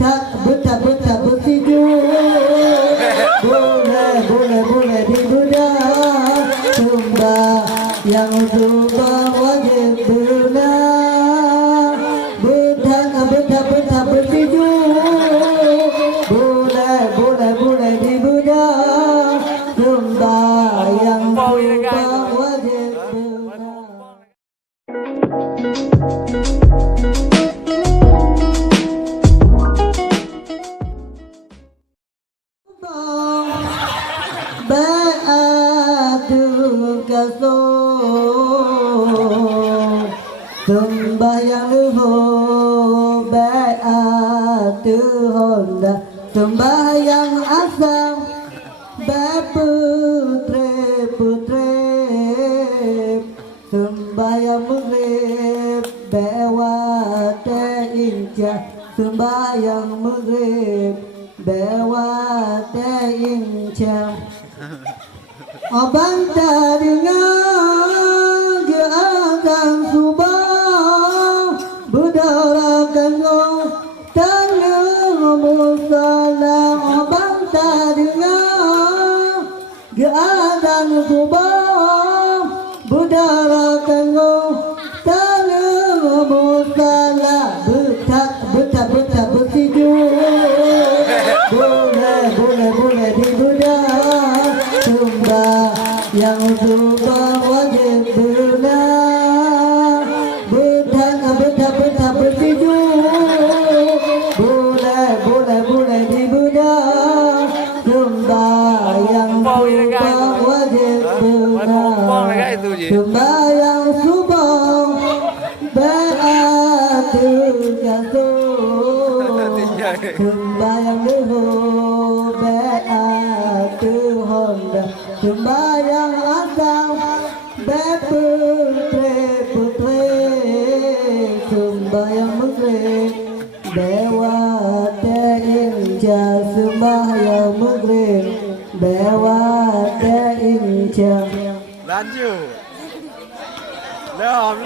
betah bertidur. Boleh digoda. Sembahyang subuh wajib benar. Betah bertidur. Boleh digoda. Sembahyang subuh wajib benar. Ba'adu kasih sembahyang luhur ba'adu honda sembahyang asam putri sembahyang maghrib bewate inca sembahyang maghrib bewate inca. Abang tak dengar azan subuh berdarakan tengah musalam. Abang tak dengar azan subuh berdarakan tengah musalam. Betah bertidur. Boleh digoda. Yang subuh wajib benar. Betah bertidur. Boleh digoda. Sembahyang subuh wajib benar. Sembahyang subuh berarti jatuh. Sembahyang luhur berarti honda. Sembahyang asam putri sembahyang maghrib bewate inca sembahyang maghrib bewate inca. Lanjut. Lom.